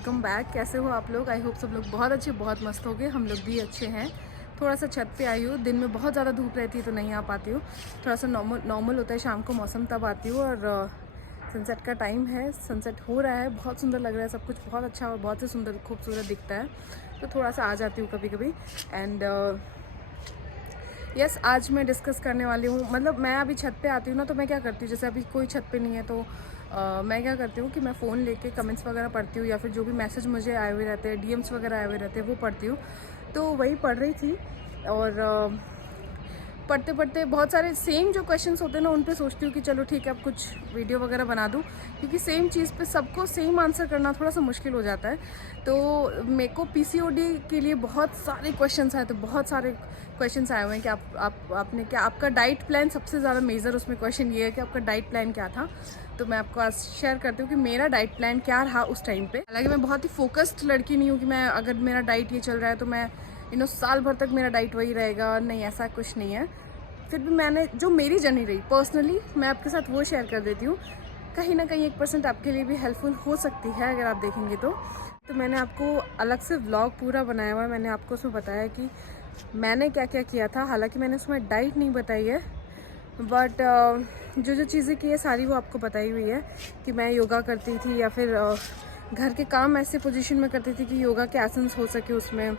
Welcome back. कैसे हो आप लोग? आई होप सब लोग बहुत अच्छे बहुत मस्त हो गए। हम लोग भी अच्छे हैं। थोड़ा सा छत पे आई हूँ। दिन में बहुत ज़्यादा धूप रहती है तो नहीं आ पाती हूँ। थोड़ा सा नॉर्मल होता है शाम को मौसम, तब आती हूँ। और सनसेट का टाइम है, सनसेट हो रहा है, बहुत सुंदर लग रहा है, सब कुछ बहुत अच्छा और बहुत ही सुंदर खूबसूरत दिखता है। तो थोड़ा सा आ जाती हूँ कभी कभी। एंड यस, आज मैं डिस्कस करने वाली हूँ, मतलब मैं अभी छत पे आती हूँ ना, तो मैं क्या करती हूँ, जैसे अभी कोई छत पे नहीं है तो मैं क्या करती हूँ कि मैं फ़ोन लेके कमेंट्स वगैरह पढ़ती हूँ, या फिर जो भी मैसेज मुझे आए हुए रहते हैं, डीएम्स वगैरह आए हुए रहते हैं, वो पढ़ती हूँ। तो वही पढ़ रही थी। और पढ़ते पढ़ते बहुत सारे सेम जो क्वेश्चंस होते हैं ना, उन पे सोचती हूँ कि चलो ठीक है अब कुछ वीडियो वगैरह बना दूँ, क्योंकि सेम चीज़ पे सबको सेम आंसर करना थोड़ा सा मुश्किल हो जाता है। तो मेरे को पीसीओडी के लिए बहुत सारे क्वेश्चंस आए, तो बहुत सारे क्वेश्चंस आए हुए हैं कि आपने क्या, आपका डाइट प्लान, सबसे ज़्यादा मेजर उसमें क्वेश्चन ये है कि आपका डाइट प्लान क्या था। तो मैं आपको आज शेयर करती हूँ कि मेरा डाइट प्लान क्या रहा उस टाइम पे। हालांकि मैं बहुत ही फोकस्ड लड़की नहीं हूँ कि मैं, अगर मेरा डाइट ये चल रहा है तो मैं साल भर तक मेरा डाइट वही रहेगा, नहीं, ऐसा कुछ नहीं है। फिर भी मैंने जो मेरी जर्नी रही पर्सनली, मैं आपके साथ वो शेयर कर देती हूँ। कहीं ना कहीं 1% आपके लिए भी हेल्पफुल हो सकती है अगर आप देखेंगे तो मैंने आपको अलग से व्लॉग पूरा बनाया हुआ है। मैंने आपको उसमें बताया कि मैंने क्या क्या किया था। हालांकि मैंने उसमें डाइट नहीं बताई है, बट जो जो चीज़ें की है सारी वो आपको बताई हुई है। कि मैं योगा करती थी, या फिर घर के काम ऐसे पोजीशन में करती थी कि योगा के आसन्स हो सके उसमें,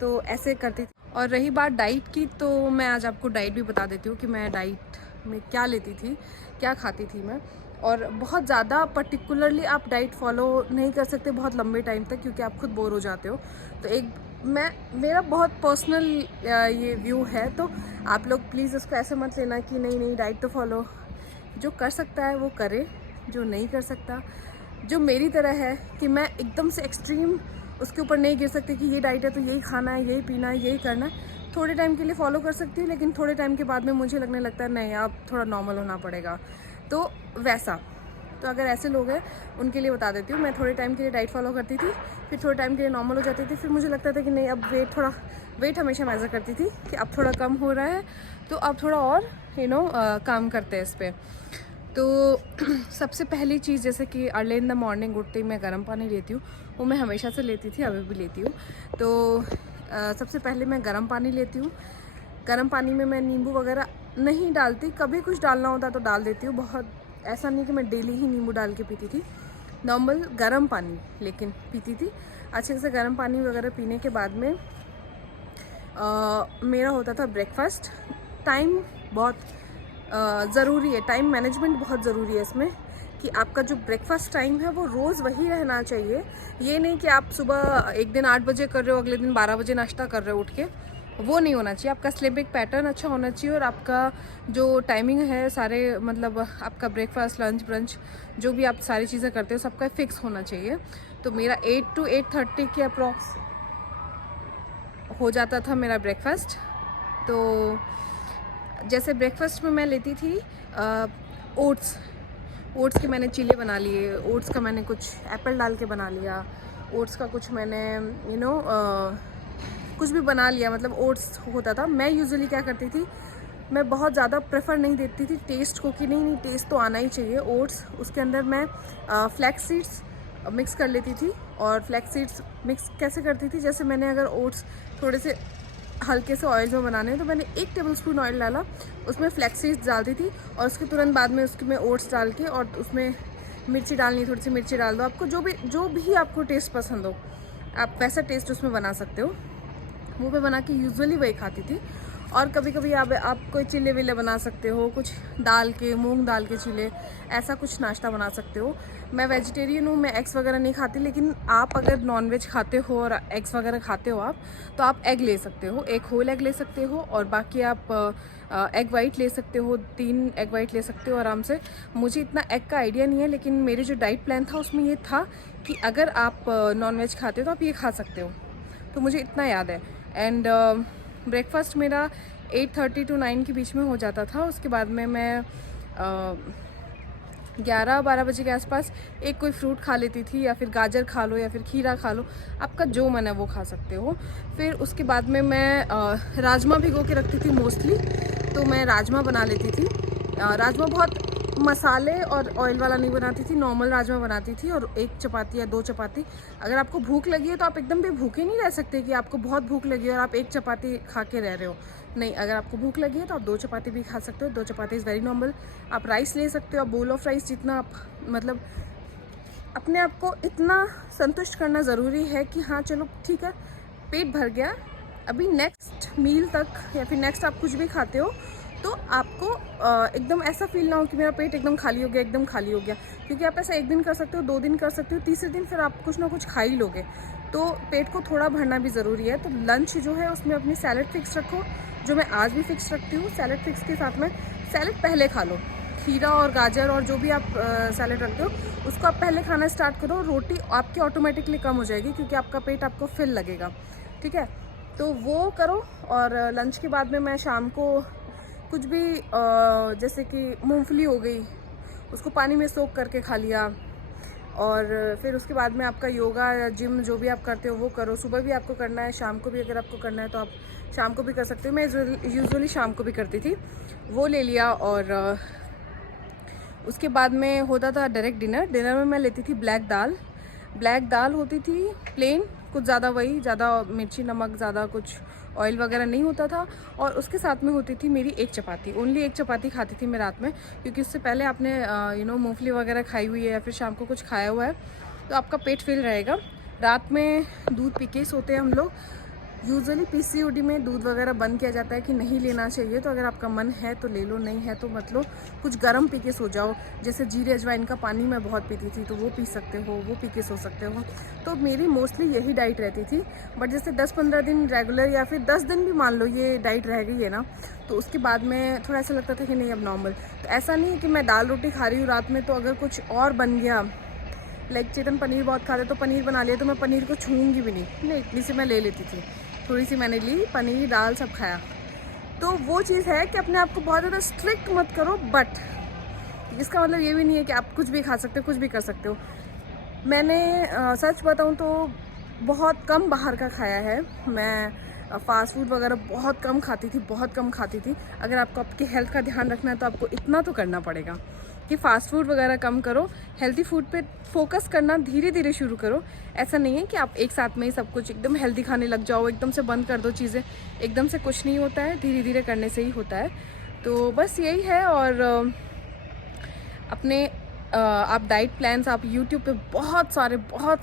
तो ऐसे करती थी। और रही बात डाइट की, तो मैं आज आपको डाइट भी बता देती हूँ कि मैं डाइट में क्या लेती थी, क्या खाती थी मैं। और बहुत ज़्यादा पर्टिकुलरली आप डाइट फॉलो नहीं कर सकते बहुत लंबे टाइम तक, क्योंकि आप खुद बोर हो जाते हो। तो मेरा बहुत पर्सनल ये व्यू है, तो आप लोग प्लीज़ उसको ऐसे मत लेना कि नहीं नहीं डाइट तो फॉलो, जो कर सकता है वो करे, जो नहीं कर सकता, जो मेरी तरह है कि मैं एकदम से एक्सट्रीम उसके ऊपर नहीं गिर सकती कि ये डाइट है तो यही खाना है, यही पीना है, यही करना है। थोड़े टाइम के लिए फॉलो कर सकती हूँ, लेकिन थोड़े टाइम के बाद में मुझे लगने लगता है नहीं, अब थोड़ा नॉर्मल होना पड़ेगा। तो वैसा, तो अगर ऐसे लोग हैं उनके लिए बता देती हूँ। मैं थोड़े टाइम के लिए डाइट फॉलो करती थी, फिर थोड़े टाइम के लिए नॉर्मल हो जाती थी, फिर मुझे लगता था कि नहीं, अब वेट हमेशा मेज़र करती थी कि अब थोड़ा कम हो रहा है, तो अब थोड़ा और काम करते हैं इस पर। तो सबसे पहली चीज़, जैसे कि अर्ली इन द मॉर्निंग उठते ही मैं गर्म पानी लेती हूँ, वो मैं हमेशा से लेती थी, अभी भी लेती हूँ। तो सबसे पहले मैं गर्म पानी लेती हूँ। गर्म पानी में मैं नींबू वगैरह नहीं डालती, कभी कुछ डालना होता तो डाल देती हूँ, बहुत ऐसा नहीं कि मैं डेली ही नींबू डाल के पीती थी। नॉर्मल गर्म पानी लेकिन पीती थी। अच्छे से गर्म पानी वगैरह पीने के बाद में मेरा होता था ब्रेकफास्ट। टाइम बहुत ज़रूरी है, टाइम मैनेजमेंट बहुत ज़रूरी है इसमें, कि आपका जो ब्रेकफास्ट टाइम है वो रोज़ वही रहना चाहिए। ये नहीं कि आप सुबह एक दिन 8 बजे कर रहे हो, अगले दिन 12 बजे नाश्ता कर रहे हो उठ के, वो नहीं होना चाहिए। आपका स्लीपिंग पैटर्न अच्छा होना चाहिए, और आपका जो टाइमिंग है सारे, मतलब आपका ब्रेकफास्ट, लंच, ब्रंच, जो भी आप सारी चीज़ें करते हो सबका फिक्स होना चाहिए। तो मेरा 8 to 8:30 के अप्रॉक्स हो जाता था मेरा ब्रेकफास्ट। तो जैसे ब्रेकफास्ट में मैं लेती थी ओट्स के मैंने चीले बना लिए, ओट्स का मैंने कुछ एप्पल डाल के बना लिया, ओट्स का कुछ मैंने कुछ भी बना लिया, मतलब ओट्स होता था। मैं यूजुअली क्या करती थी, मैं बहुत ज़्यादा प्रेफर नहीं देती थी टेस्ट को, कि नहीं टेस्ट तो आना ही चाहिए ओट्स। उसके अंदर मैं फ्लैक्स सीड्स मिक्स कर लेती थी। और फ्लैक्स सीड्स मिक्स कैसे करती थी, जैसे मैंने अगर ओट्स थोड़े से हल्के से ऑयल में बनाने हैं तो मैंने 1 टेबलस्पून ऑयल डाला, उसमें फ्लैक्स सीड्स डाल दी थी, और उसके तुरंत बाद में उसके में ओट्स डाल के, और उसमें मिर्ची डालनी, थोड़ी सी मिर्ची डाल दो। आपको जो भी आपको टेस्ट पसंद हो, आप वैसा टेस्ट उसमें बना सकते हो। वो मैं बना के यूजुअली वही खाती थी। और कभी कभी आप कोई चिल्ले विले बना सकते हो, कुछ दाल के, मूंग दाल के चिल्ले, ऐसा कुछ नाश्ता बना सकते हो। मैं वेजिटेरियन हूँ, मैं एग्स वगैरह नहीं खाती, लेकिन आप अगर नॉनवेज खाते हो और एग्स वगैरह खाते हो तो आप एग ले सकते हो, एक होल एग ले सकते हो, और बाकी आप एग वाइट ले सकते हो, 3 एग वाइट ले सकते हो आराम से। मुझे इतना एग का आइडिया नहीं है, लेकिन मेरे जो डाइट प्लान था उसमें ये था कि अगर आप नॉनवेज खाते हो तो आप ये खा सकते हो, तो मुझे इतना याद है। एंड ब्रेकफास्ट मेरा 8:30 to 9 के बीच में हो जाता था। उसके बाद में मैं 11-12 बजे के आसपास एक कोई फ्रूट खा लेती थी, या फिर गाजर खा लो, या फिर खीरा खा लो, आपका जो मन है वो खा सकते हो। फिर उसके बाद में मैं राजमा भिगो के रखती थी मोस्टली, तो मैं राजमा बना लेती थी। राजमा बहुत मसाले और ऑयल वाला नहीं बनाती थी, नॉर्मल राजमा बनाती थी, और 1 चपाती या 2 चपाती। अगर आपको भूख लगी है तो आप एकदम भी भूखे नहीं रह सकते कि आपको बहुत भूख लगी है और आप 1 चपाती खा के रह रहे हो। नहीं, अगर आपको भूख लगी है तो आप 2 चपाती भी खा सकते हो। 2 चपाती इज़ वेरी नॉर्मल। आप राइस ले सकते हो, आप बोल ऑफ राइस, जितना आप मतलब अपने आप को इतना संतुष्ट करना ज़रूरी है कि हाँ चलो ठीक है, पेट भर गया, अभी नेक्स्ट मील तक या फिर नेक्स्ट आप कुछ भी खाते हो तो आपको एकदम ऐसा फील ना हो कि मेरा पेट एकदम खाली हो गया, एकदम खाली हो गया। क्योंकि आप ऐसा 1 दिन कर सकते हो, 2 दिन कर सकते हो, तीसरे दिन फिर आप कुछ ना कुछ खा ही लोगे। तो पेट को थोड़ा भरना भी ज़रूरी है। तो लंच जो है उसमें अपनी सैलड फिक्स रखो, जो मैं आज भी फिक्स रखती हूँ। सैलड फिक्स के साथ में सैलड पहले खा लो, खीरा और गाजर और जो भी आप सैलड रखते हो उसको आप पहले खाना स्टार्ट करो। रोटी आपकी ऑटोमेटिकली कम हो जाएगी क्योंकि आपका पेट आपको फिल लगेगा, ठीक है। तो वो करो। और लंच के बाद में मैं शाम को कुछ भी जैसे कि मूंगफली हो गई, उसको पानी में सोक करके खा लिया। और फिर उसके बाद में आपका योगा या जिम जो भी आप करते हो वो करो। सुबह भी आपको करना है, शाम को भी अगर आपको करना है तो आप शाम को भी कर सकते हो। मैं यूजुअली शाम को भी करती थी, वो ले लिया। और उसके बाद में होता था डायरेक्ट डिनर में मैं लेती थी ब्लैक दाल होती थी प्लेन, कुछ ज़्यादा वही, ज़्यादा मिर्ची नमक, ज़्यादा कुछ ऑयल वगैरह नहीं होता था। और उसके साथ में होती थी मेरी 1 चपाती, ओनली 1 चपाती खाती थी मैं रात में। क्योंकि उससे पहले आपने मूंगफली वगैरह खाई हुई है या फिर शाम को कुछ खाया हुआ है तो आपका पेट फिल रहेगा। रात में दूध पी के सोते हैं हम लोग। यूजुअली पीसीओडी में दूध वगैरह बंद किया जाता है कि नहीं लेना चाहिए। तो अगर आपका मन है तो ले लो, नहीं है तो मत लो। कुछ गर्म पी के सो जाओ, जैसे जीरे अजवाइन का पानी मैं बहुत पीती थी तो वो पी सकते हो, वो पी के सो सकते हो। तो मेरी मोस्टली यही डाइट रहती थी। बट जैसे 10-15 दिन रेगुलर या फिर 10 दिन भी मान लो ये डाइट रह गई है ना, तो उसके बाद में थोड़ा ऐसा लगता था कि नहीं अब नॉर्मल। तो ऐसा नहीं है कि मैं दाल रोटी खा रही हूँ रात में तो अगर कुछ और बन गया, लाइक चेतन पनीर बहुत खाते तो पनीर बना लिया तो मैं पनीर को छूऊंगी भी नहीं, इतनी सी मैं ले लेती थी। थोड़ी सी मैंने ली, पनीर दाल सब खाया। तो वो चीज़ है कि अपने आप को बहुत ज़्यादा स्ट्रिक्ट मत करो। बट इसका मतलब ये भी नहीं है कि आप कुछ भी खा सकते हो, कुछ भी कर सकते हो। मैंने सच बताऊँ तो बहुत कम बाहर का खाया है। मैं फ़ास्ट फूड वगैरह बहुत कम खाती थी। अगर आपको आपकी हेल्थ का ध्यान रखना है तो आपको इतना तो करना पड़ेगा कि फ़ास्ट फूड वगैरह कम करो, हेल्दी फूड पे फोकस करना धीरे धीरे शुरू करो। ऐसा नहीं है कि आप एक साथ में ही सब कुछ एकदम हेल्दी खाने लग जाओ, एकदम से बंद कर दो चीज़ें। एकदम से कुछ नहीं होता है, धीरे धीरे करने से ही होता है। तो बस यही है। और अपने आप डाइट प्लान्स आप यूट्यूब पे बहुत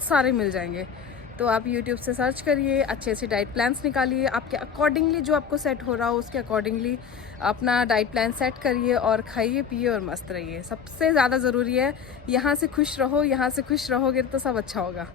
सारे मिल जाएंगे। तो आप यूट्यूब से सर्च करिए, अच्छे से डाइट प्लान्स निकालिए, आपके अकॉर्डिंगली जो आपको सेट हो रहा हो उसके अकॉर्डिंगली अपना डाइट प्लान सेट करिए और खाइए पिए और मस्त रहिए। सबसे ज़्यादा ज़रूरी है यहाँ से खुश रहो, यहाँ से खुश रहोगे तो सब अच्छा होगा।